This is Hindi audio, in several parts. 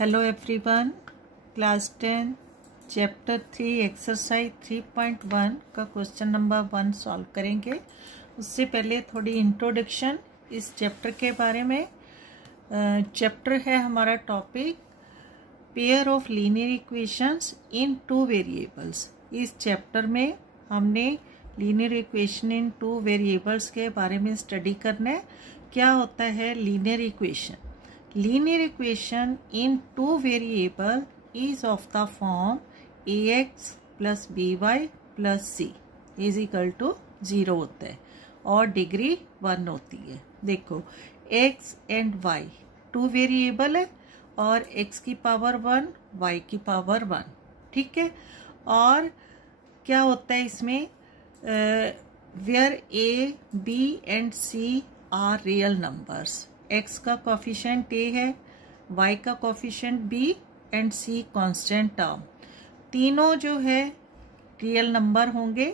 Hello everyone, class 10 chapter 3 exercise 3.1 का क्वेश्चन नंबर 1 सॉल्व करेंगे। उससे पहले थोड़ी इंट्रोडक्शन इस चैप्टर के बारे में। चैप्टर है हमारा topic pair of linear equations in two variables. इस चैप्टर में हमने linear equation in two variables के बारे में स्टडी करना है। क्या होता है linear equation? Linear equation in two variable is of the form ax plus by plus c is equal to 0 होता है और डिग्री 1 होती है। देखो x and y two variable है और x की पावर 1 y की पावर 1, ठीक है। और क्या होता है इसमें, where a b and c are real numbers. x का कोफिशिएंट a है, y का coefficient b and c constant term. तीनों जो है रियल नंबर होंगे।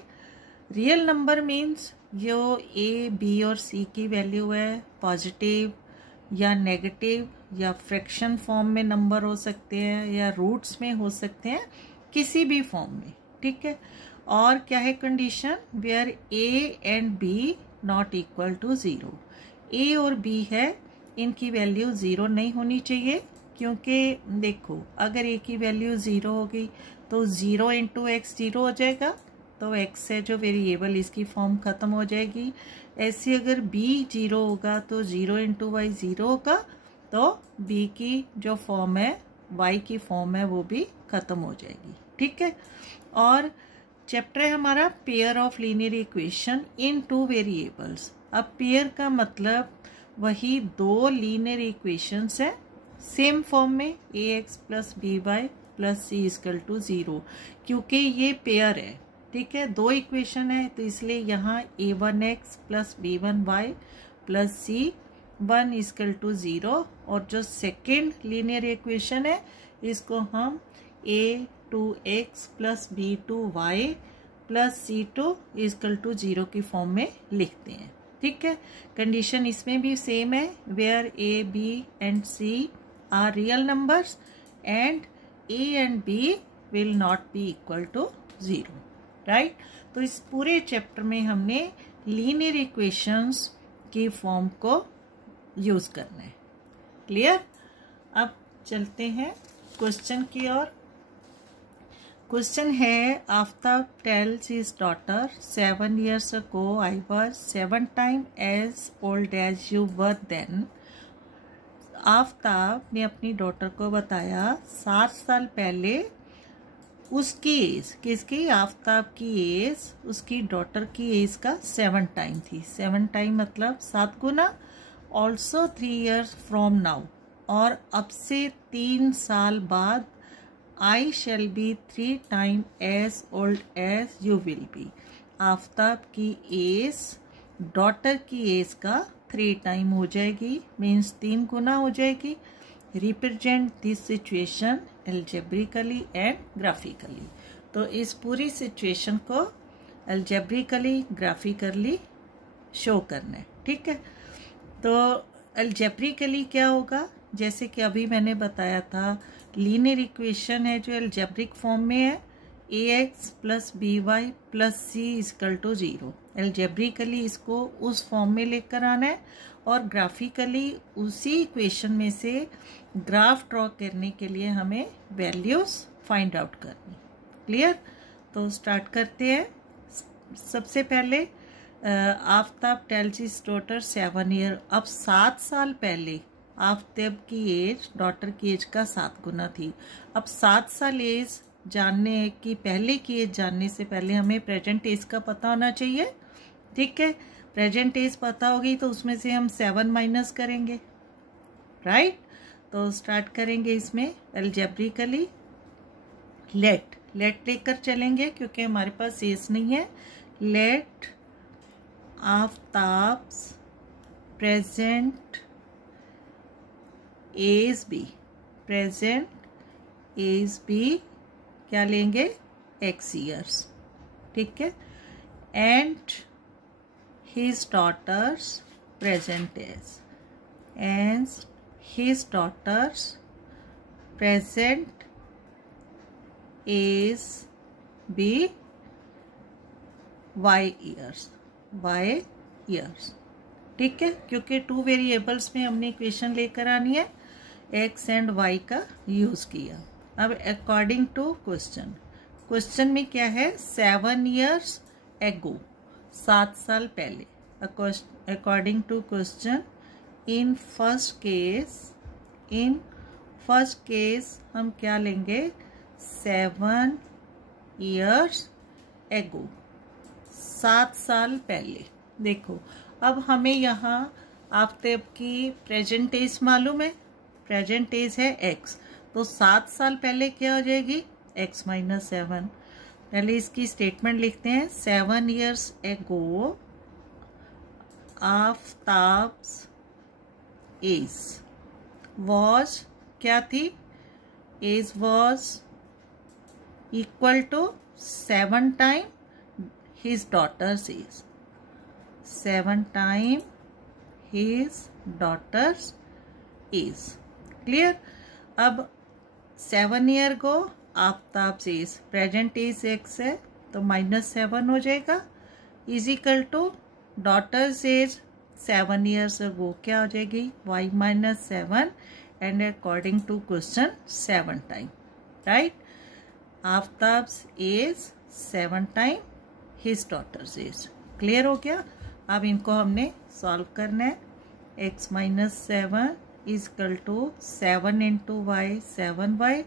रियल नंबर मीन्स जो a b और c की वैल्यू है पॉजिटिव या नेगेटिव या फ्रैक्शन फॉर्म में नंबर हो सकते हैं या रूट्स में हो सकते हैं, किसी भी फॉर्म में, ठीक है। और क्या है condition, where a and b not equal to 0। a और b है, इनकी वैल्यू 0 नहीं होनी चाहिए, क्योंकि देखो अगर a की वैल्यू 0 होगी तो 0 इंटू एक्स 0 हो जाएगा, तो x है जो वेरिएबल इसकी फॉर्म ख़त्म हो जाएगी। ऐसे अगर b 0 होगा तो 0 इंटू वाई 0 होगा, तो b की जो फॉर्म है y की फॉर्म है वो भी ख़त्म हो जाएगी, ठीक है। और चैप्टर है हमारा pair of linear equation in two variables. अब पेयर का मतलब वही दो लीनियर इक्वेशंस है सेम फॉर्म में ax plus b y plus c equal to 0, क्योंकि ये पेयर है, ठीक है। दो इक्वेशन है तो इसलिए यहाँ a1x plus b1y plus c1 equal to 0, और जो सेकेंड लीनियर इक्वेशन है इसको हम a2x plus b2y plus c2 equal to 0 की फॉर्म में लिखते हैं, ठीक है। कंडीशन इसमें भी सेम है, where a b and c are real numbers and a and b will not be equal to 0, right. तो इस पूरे चैप्टर में हमने लीनियर इक्वेशंस की फॉर्म को यूज करना है, क्लियर। अब चलते हैं क्वेश्चन की ओर। क्वेश्चन है, Aftab tales his daughter 7 years ago I was 7 times as old as you were then। Aftab ने अपनी डॉटर को बताया 7 साल पहले उसकी एज, किसकी, आफ्ताब की एज उसकी डॉटर की एज का 7 टाइम थी। 7 टाइम मतलब 7 गुना। ऑल्सो 3 years फ्रॉम नाउ, और अब से 3 साल बाद I shall be 3 times as old as you will be। Aftab की एज डॉटर की एज का 3 टाइम हो जाएगी, मीन्स 3 गुना हो जाएगी। Represent this situation algebraically and graphically. तो इस पूरी सिचुएशन को एल्जेब्रिकली ग्राफिकली शो करना है, ठीक है। तो एल्जेब्रिकली क्या होगा, जैसे कि अभी मैंने बताया था, लीनियर इक्वेशन है जो एल्जेब्रिक फॉर्म में है ax plus b y plus c equal to 0। Algebraically इसको उस फॉर्म में लेकर आना है और ग्राफिकली उसी इक्वेशन में से ग्राफ ड्रॉ करने के लिए हमें वैल्यूज फाइंड आउट करनी, क्लियर। तो स्टार्ट करते हैं। सबसे पहले Aftab tales his daughter 7 years। अब 7 साल पहले आफ्ताब की एज डॉटर की एज का 7 गुना थी। अब 7 साल एज जानने की, पहले की एज जानने से पहले हमें प्रेजेंट एज का पता होना चाहिए, ठीक है। प्रेजेंट एज पता होगी तो उसमें से हम 7 माइनस करेंगे, राइट। तो स्टार्ट करेंगे इसमें एल्जेब्रिकली। लेट लेकर चलेंगे क्योंकि हमारे पास एज नहीं है। Let Aftab's present age be, present age be क्या लेंगे, x years, ठीक है। And his daughter's present age, and his daughter's present age be y years. ठीक है, क्योंकि टू वेरिएबल्स में हमने इक्वेशन लेकर आनी है, एक्स एंड वाई का यूज किया। अब अकॉर्डिंग टू क्वेश्चन में क्या है, 7 years एगो, 7 साल पहले। According to question, in first case हम क्या लेंगे, 7 years एगो, 7 साल पहले। देखो अब हमें यहाँ आपकी प्रेजेंट एज मालूम है, प्रेजेंट एज है एक्स, तो 7 साल पहले क्या हो जाएगी, x माइनस 7। पहले इसकी स्टेटमेंट लिखते हैं, 7 years एगो आफ्ताब्स एज वॉज, क्या थी, age was equal to 7 times his daughter's age, 7 times his daughter's age। Clear. अब 7 year को Aftab age, present age x है तो -7 हो जाएगा, equal to daughter's age 7 years ago क्या हो जाएगी, y minus 7 and according to question 7 times, right. Aftab age 7 times his daughter's age. Clear हो गया। अब इनको हमने सॉल्व करना है, x minus 7 equal to 7 into y 7y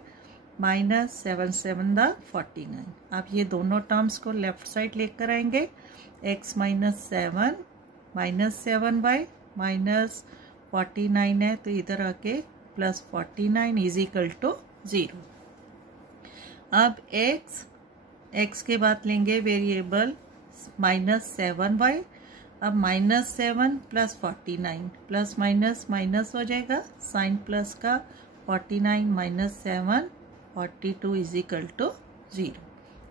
minus 7 7 the 49। अब ये दोनों टर्म्स को लेफ्ट साइड लेकर आएंगे, x minus 7 minus 7y minus 49 है तो इधर आके प्लस 49 इज इक्वल टू 0। अब x के बाद लेंगे वेरिएबल -7y। अब -7 प्लस 49 प्लस माइनस माइनस हो जाएगा, साइन प्लस का 49 माइनस 7 42 इज इक्वल टू 0।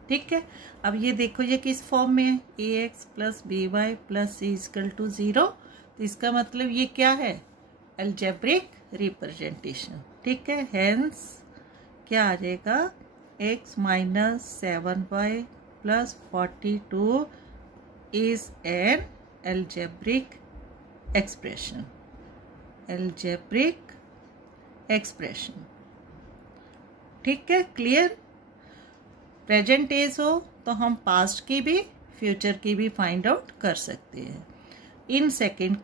ठीक है। अब ये देखो ये किस फॉर्म में है, ax plus by plus c equal to 0। तो इसका मतलब ये क्या है, अलजेब्रिक रिप्रेजेंटेशन। ठीक है, हेंस क्या आ जाएगा, x minus 7y plus 42 is an algebraic expression। ठीक है, क्लियर। प्रेजेंट एज हो तो हम पास्ट की भी फ्यूचर की भी फाइंड आउट कर सकते हैं। इन सेकेंड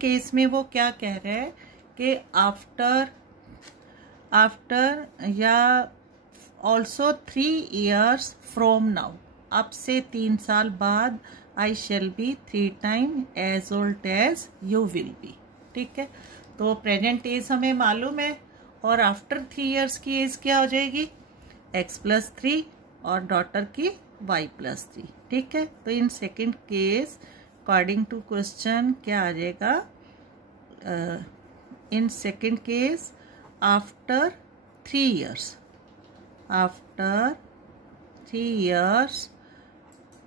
केस में वो क्या कह रहा है कि आफ्टर या ऑल्सो 3 years फ्रॉम नाउ, अब से 3 साल बाद, I shall be 3 times as old as you will be. ठीक है, तो प्रेजेंट एज हमें मालूम है और आफ्टर 3 years की एज क्या हो जाएगी, x प्लस 3 और डॉटर की y प्लस 3। ठीक है, तो in second case according to question क्या आ जाएगा, in second case after 3 years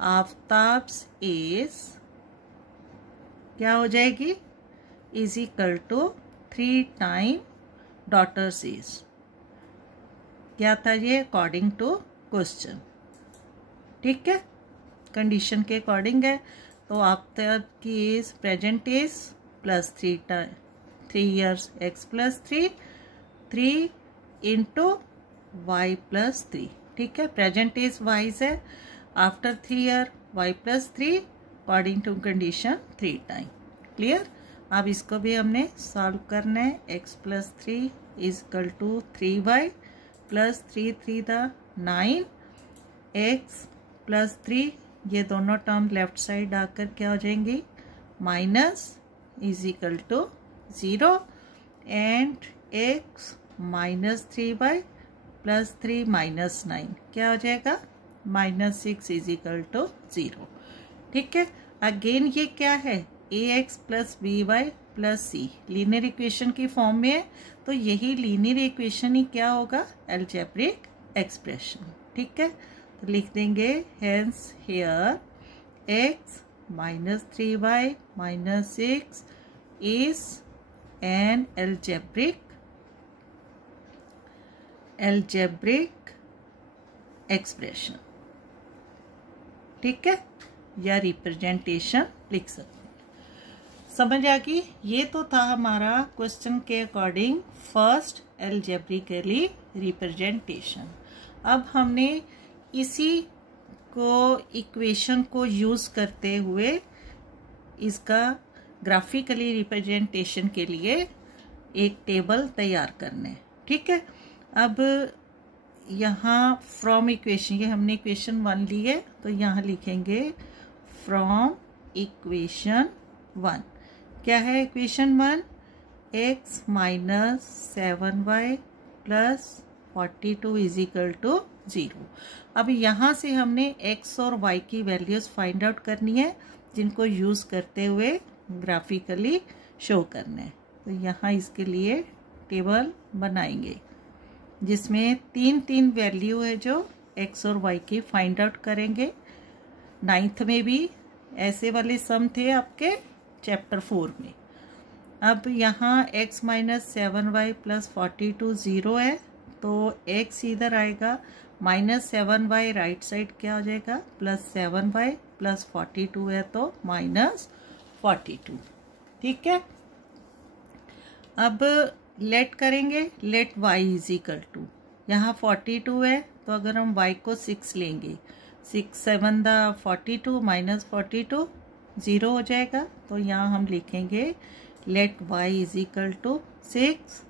Aftab's age क्या हो जाएगी, is equal to 3 times daughter's age. क्या था ये, अकॉर्डिंग टू क्वेश्चन। ठीक है, कंडीशन के अकॉर्डिंग है। तो आफ्ताब की age, present age plus 3 years x plus 3 into y plus 3। ठीक है, प्रेजेंट एज वाइज है, after 3 year y plus 3 according to condition 3 times। Clear. अब इसको भी हमने सॉल्व करना है, x plus 3 is equal to 3y plus 3 the 9, x plus 3, ये दोनों टर्म लेफ्ट साइड आकर क्या हो जाएंगी, minus is equal to 0 and x minus 3y plus 3 minus 9 क्या हो जाएगा, -6 इज इक्वल टू 0। ठीक है, अगेन ये क्या है, ax plus by plus c linear equation की फॉर्म में है, तो यही लीनियर इक्वेशन ही क्या होगा, अलजेब्रिक एक्सप्रेशन। ठीक है, तो लिख देंगे hence here x minus 3y minus 6 is an algebraic expression, ठीक है, या रिप्रेजेंटेशन लिख सकते हैं। समझ आ गई? ये तो था हमारा क्वेश्चन के अकॉर्डिंग फर्स्ट अलजेब्रिकली रिप्रेजेंटेशन। अब हमने इसी को इक्वेशन को यूज करते हुए इसका ग्राफिकली रिप्रेजेंटेशन के लिए एक टेबल तैयार करना है, ठीक है। अब यहाँ फ्रॉम इक्वेशन, ये हमने इक्वेशन 1 ली है, तो यहाँ लिखेंगे फ्रॉम इक्वेशन 1। क्या है equation 1? x minus 7y plus 42 is equal to 0। अब यहाँ से हमने x और y की वैल्यूज फाइंड आउट करनी है, जिनको यूज करते हुए ग्राफिकली शो करना है। तो यहाँ इसके लिए टेबल बनाएंगे जिसमें 3 वैल्यू है जो x और y की फाइंड आउट करेंगे। 9th में भी ऐसे वाले सम थे आपके चैप्टर 4 में। अब यहाँ x माइनस 7y प्लस 42 0 है, तो x इधर आएगा, माइनस 7y राइट साइड क्या हो जाएगा, प्लस 7y प्लस 42 है तो माइनस 42, ठीक है। अब लेट करेंगे, let y is equal to, यहाँ 42 है तो अगर हम y को 6 लेंगे, 6 7 42 माइनस 42 0 हो जाएगा। तो यहाँ हम लिखेंगे let y is equal to 6,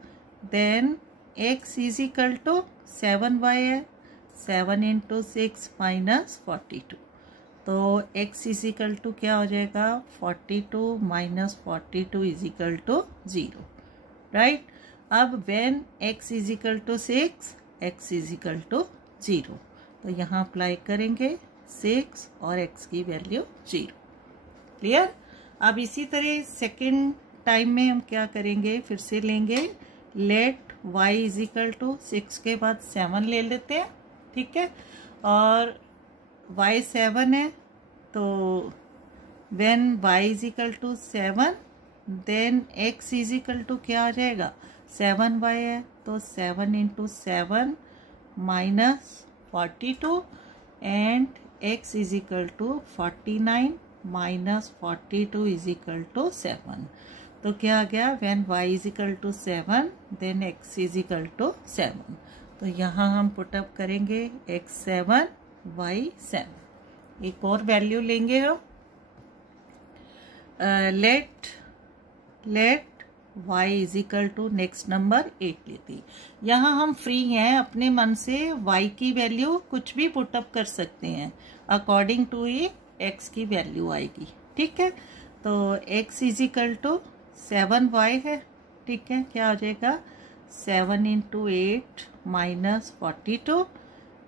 then x is equal to 7y है, 7 इंटू 6 माइनस 42, तो x इज इक्वल टू क्या हो जाएगा, 42 minus 42 is equal to 0, right. अब when x is equal to 6, x is equal to 0, तो यहाँ अप्लाई करेंगे 6 और x की वैल्यू 0, क्लियर। अब इसी तरह सेकेंड टाइम में हम क्या करेंगे, फिर से लेंगे let y is equal to 6 के बाद 7 ले लेते हैं, ठीक है, और y 7 है, तो when y is equal to 7 then x is equal to क्या हो जाएगा, 7y है, तो 7 into 7 minus 42 and x is equal to 49 minus 42 is equal to 7। तो क्या आ गया, when y is equal to 7 then x is equal to 7। तो यहाँ हम पुटअप करेंगे x 7 y 7। एक और वैल्यू लेंगे हम, let y is equal to next number 8 लेते। यहाँ हम फ्री हैं, अपने मन से y की वैल्यू कुछ भी पुटअप कर सकते हैं, अकॉर्डिंग टू ही x की वैल्यू आएगी, ठीक है। तो x is equal to 7y है, ठीक है, क्या हो जाएगा, 7 into 8 minus 42,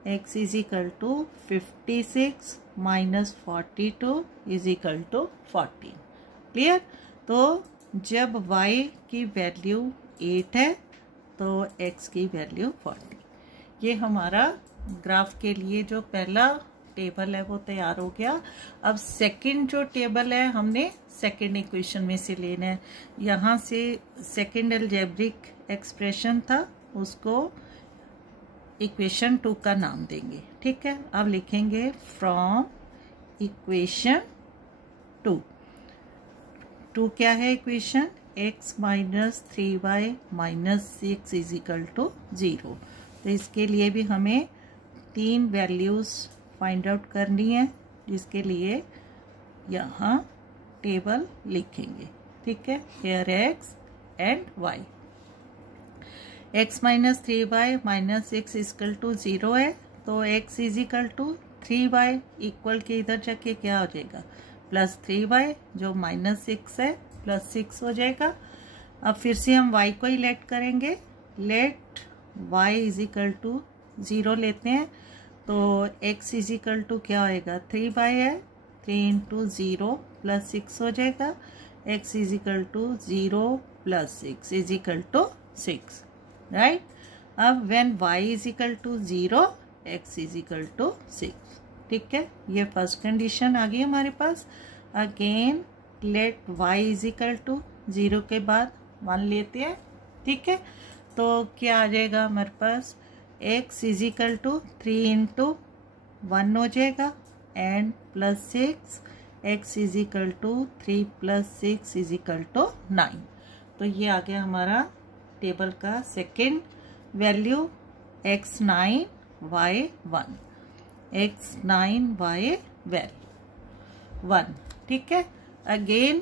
x is equal to 56 minus 42 is equal to 14, clear. तो जब y की वैल्यू 8 है तो x की वैल्यू 40। ये हमारा ग्राफ के लिए जो पहला टेबल है वो तैयार हो गया। अब सेकंड जो टेबल है हमने सेकंड इक्वेशन में से लेना है। यहाँ से सेकंड अलजेब्रिक एक्सप्रेशन था, उसको इक्वेशन 2 का नाम देंगे, ठीक है। अब लिखेंगे फ्रॉम इक्वेशन 2 क्या है equation, x minus 3y minus 6 is equal to 0। तो इसके लिए भी हमें 3 वैल्यूज फाइंड आउट करनी है, जिसके लिए यहाँ टेबल लिखेंगे, ठीक है। Here x and y, x minus 3y minus 6 equal to 0 है, तो x is equal to 3y equal के इधर जाके क्या हो जाएगा, प्लस 3y, जो माइनस 6 है प्लस 6 हो जाएगा। अब फिर से हम y को ही लेट करेंगे, let y is equal to 0 लेते हैं, तो x इज इक्वल टू क्या होएगा, 3y है, 3 इंटू 0 प्लस 6 हो जाएगा, x is equal to 0 plus 6 is equal to 6, right. अब when y is equal to 0 x is equal to 6, ठीक है। ये फर्स्ट कंडीशन आ गई हमारे पास। Again let y is equal to 0 के बाद 1 लेते हैं, ठीक है। तो क्या आ जाएगा हमारे पास, x इजिकल टू 3 इंटू 1 हो जाएगा and plus 6, x equal to 3 plus 6 equal to 9। तो ये आ गया हमारा टेबल का second value, x9 y1, x9 y1, ठीक है। अगेन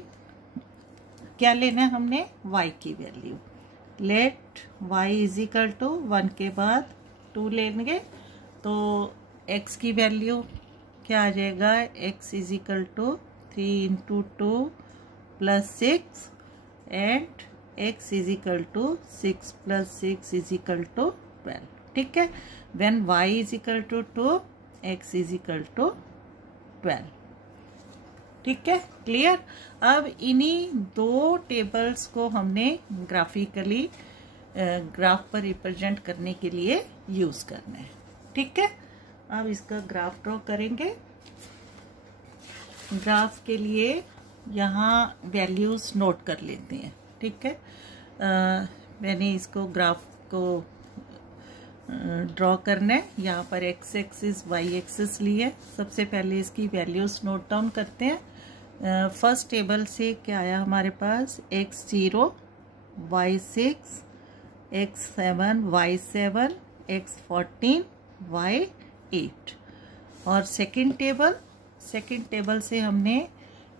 क्या लेना है हमने, y की value. Let y equal to 1 के बाद 2 लेंगे, तो x की वैल्यू क्या आ जाएगा, x equal to 3 into 2 plus 6 and x equal to 6 plus 6 equal to 12, ठीक है। When y equal to 2, x equal to 12, ठीक है, क्लियर। अब इन्हीं दो टेबल्स को हमने ग्राफिकली ग्राफ पर रिप्रेजेंट करने के लिए यूज करना है, ठीक है। अब इसका ग्राफ ड्रॉ करेंगे। ग्राफ के लिए यहाँ वैल्यूज नोट कर लेते हैं, ठीक है। मैंने इसको ग्राफ को ड्रॉ करना है। यहाँ पर x एक्सिस y एक्सिस ली है। सबसे पहले इसकी वैल्यूज नोट डाउन करते हैं। फर्स्ट टेबल से क्या आया हमारे पास, x0 y6 x7 y7 x14 y8। और सेकंड टेबल से हमने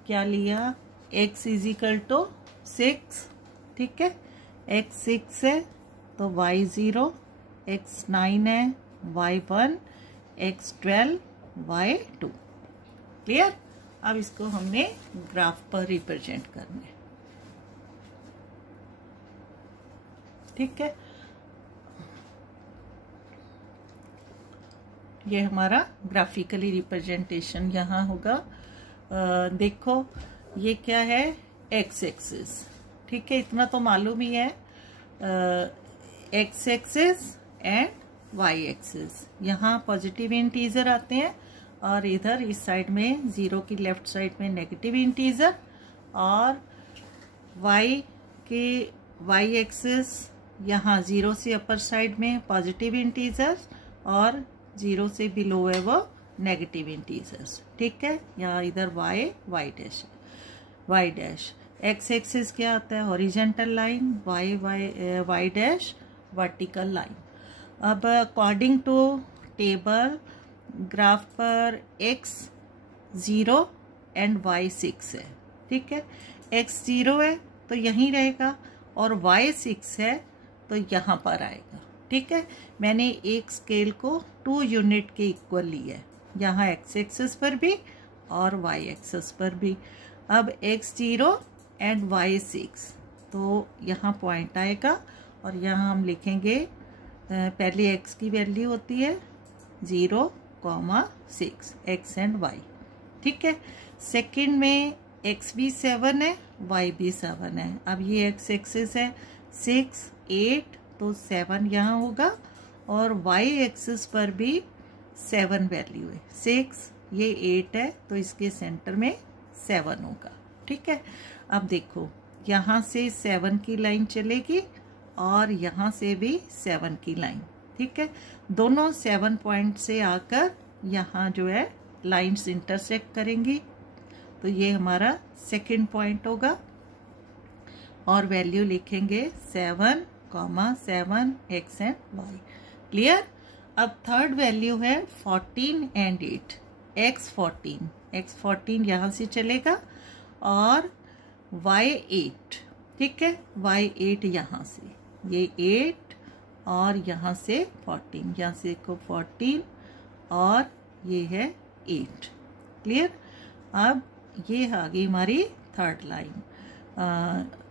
क्या लिया, x इजिकल टू 6, ठीक है। x 6 है तो y0, x 9 है y1, x 12 y2, क्लियर। अब इसको हमने ग्राफ पर रिप्रेजेंट करना है, ठीक है। ये हमारा ग्राफिकली रिप्रेजेंटेशन यहाँ होगा। देखो ये क्या है, x एक्सिस, ठीक है, इतना तो मालूम ही है। x axis and y axis, यहाँ पॉजिटिव इंटीजर आते हैं और इधर इस साइड में 0 की लेफ्ट साइड में नेगेटिव इंटीजर, और y एक्सिस यहाँ 0 से अपर साइड में पॉजिटिव इंटीजर और 0 से बिलो है वो नेगेटिव इंटीजर्स, ठीक है। यहाँ इधर y डैश। x एक्सिस क्या आता है, horizontal line, y dash vertical line. अब अकॉर्डिंग टू टेबल ग्राफ पर x 0 एंड y 6 है, ठीक है। x 0 है तो यहीं रहेगा और y 6 है तो यहाँ पर आएगा, ठीक है। मैंने एक स्केल को 2 यूनिट के इक्वल लिया है, यहाँ x एक्सिस पर भी और y एक्सिस पर भी। अब x 0 एंड y 6, तो यहाँ पॉइंट आएगा और यहाँ हम लिखेंगे, पहले x की वैल्यू होती है 0, 6 x एंड y, ठीक है। सेकंड में x भी 7 है y भी 7 है। अब ये x एक्सिस है 6, 8, तो 7 यहाँ होगा और y एक्सिस पर भी 7 वैल्यू है, 6, ये 8 है तो इसके सेंटर में 7 होगा, ठीक है। अब देखो यहाँ से 7 की लाइन चलेगी और यहाँ से भी 7 की लाइन, ठीक है। दोनों 7 पॉइंट से आकर यहाँ जो है लाइंस इंटरसेक्ट करेंगी, तो ये हमारा सेकंड पॉइंट होगा और वैल्यू लिखेंगे 7, 7 x एंड y, क्लियर। अब थर्ड वैल्यू है 14 एंड 8, x 14 यहाँ से चलेगा और y 8, ठीक है, y 8 यहाँ से, ये 8 और यहाँ से 14, यहाँ से को 14 और ये है 8, क्लियर। अब ये आ गई हमारी थर्ड लाइन,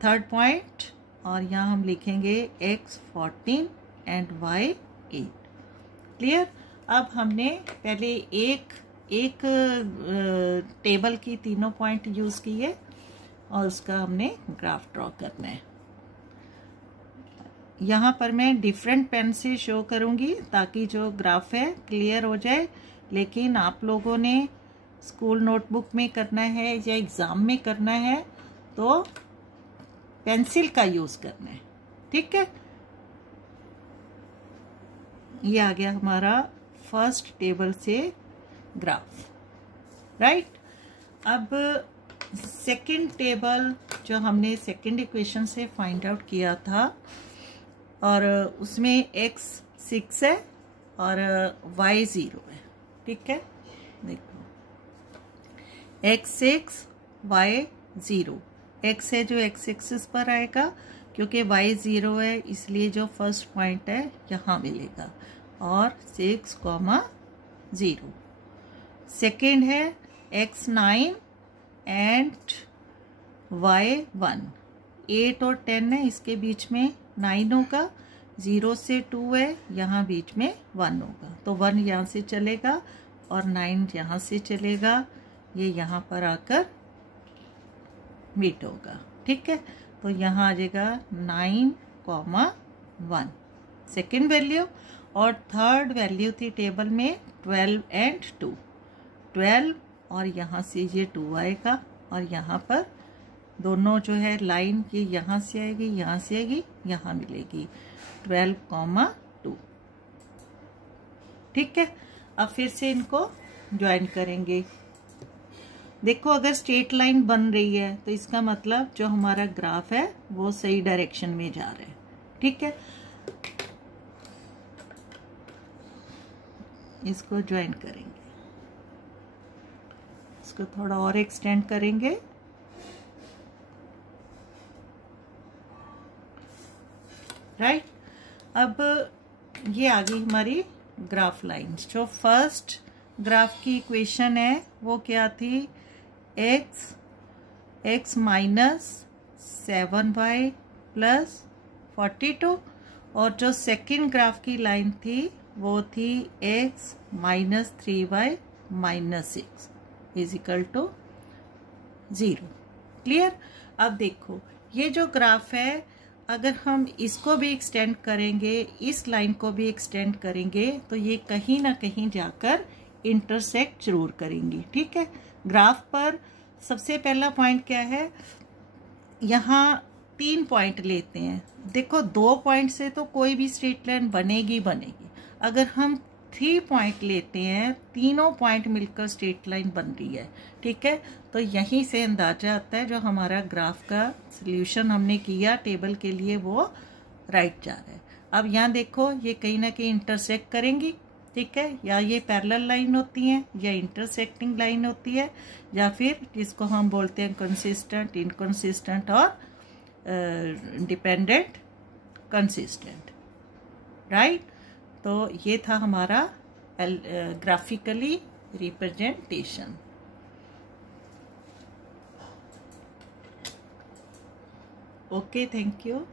थर्ड पॉइंट, और यहाँ हम लिखेंगे x 14 एंड y 8, क्लियर। अब हमने पहले एक टेबल की तीनों पॉइंट यूज़ किए और उसका हमने ग्राफ ड्रॉ करना है। यहाँ पर मैं डिफरेंट पेन से शो करूँगी ताकि जो ग्राफ है क्लियर हो जाए, लेकिन आप लोगों ने स्कूल नोटबुक में करना है या एग्ज़ाम में करना है तो पेंसिल का यूज करना है। ठीक है, ये आ गया हमारा फर्स्ट टेबल से ग्राफ, राइट। अब सेकंड टेबल जो हमने सेकंड इक्वेशन से फाइंड आउट किया था, और उसमें x 6 है और y 0 है। ठीक है, देखो x 6 y 0, x है जो x एक्सिस पर आएगा, क्योंकि y 0 है इसलिए जो फर्स्ट पॉइंट है यहाँ मिलेगा, और 6, 0। सेकेंड है x 9 एंड y 1, 8 और 10 है, इसके बीच में 9 होगा, 0 से 2 है, यहाँ बीच में 1 होगा, तो 1 यहाँ से चलेगा और 9 यहाँ से चलेगा, ये यहाँ पर आकर मीट होगा। ठीक है, तो यहाँ आ जाएगा 9, 1 सेकेंड वैल्यू, और थर्ड वैल्यू थी टेबल में 12 एंड 2, 12 और यहाँ से ये 2 आएगा, और यहाँ पर दोनों जो है लाइन ये यहाँ से आएगी, यहाँ से आएगी, यहाँ मिलेगी 12, 2। ठीक है, अब फिर से इनको ज्वाइन करेंगे। देखो अगर स्ट्रेट लाइन बन रही है तो इसका मतलब जो हमारा ग्राफ है वो सही डायरेक्शन में जा रहा है। ठीक है, इसको ज्वाइन करेंगे, इसको थोड़ा और एक्सटेंड करेंगे। राइट, अब ये आ गई हमारी ग्राफ लाइंस। जो फर्स्ट ग्राफ की इक्वेशन है वो क्या थी, x माइनस 7y प्लस 42, और जो सेकंड ग्राफ की लाइन थी वो थी x minus 3y minus 6 is equal to 0। Clear. अब देखो ये जो ग्राफ है, अगर हम इसको भी एक्सटेंड करेंगे, इस लाइन को भी एक्सटेंड करेंगे, तो ये कहीं ना कहीं जाकर इंटरसेक्ट जरूर करेंगी। ठीक है, ग्राफ पर सबसे पहला पॉइंट क्या है, यहाँ 3 पॉइंट लेते हैं। देखो 2 पॉइंट से तो कोई भी स्ट्रेट लाइन बनेगी। अगर हम 3 पॉइंट लेते हैं, तीनों पॉइंट मिलकर स्ट्रेट लाइन बन रही है। ठीक है, तो यहीं से अंदाजा आता है जो हमारा ग्राफ का सॉल्यूशन हमने किया टेबल के लिए वो राइट जा रहा है। अब यहाँ देखो ये कहीं ना कहीं इंटरसेक्ट करेंगी। ठीक है, या ये पैरेलल लाइन होती हैं, या इंटरसेक्टिंग लाइन होती है, या फिर जिसको हम बोलते हैं कंसिस्टेंट, इनकंसिस्टेंट और डिपेंडेंट कंसिस्टेंट। राइट, तो ये था हमारा graphically representation. Okay, thank you.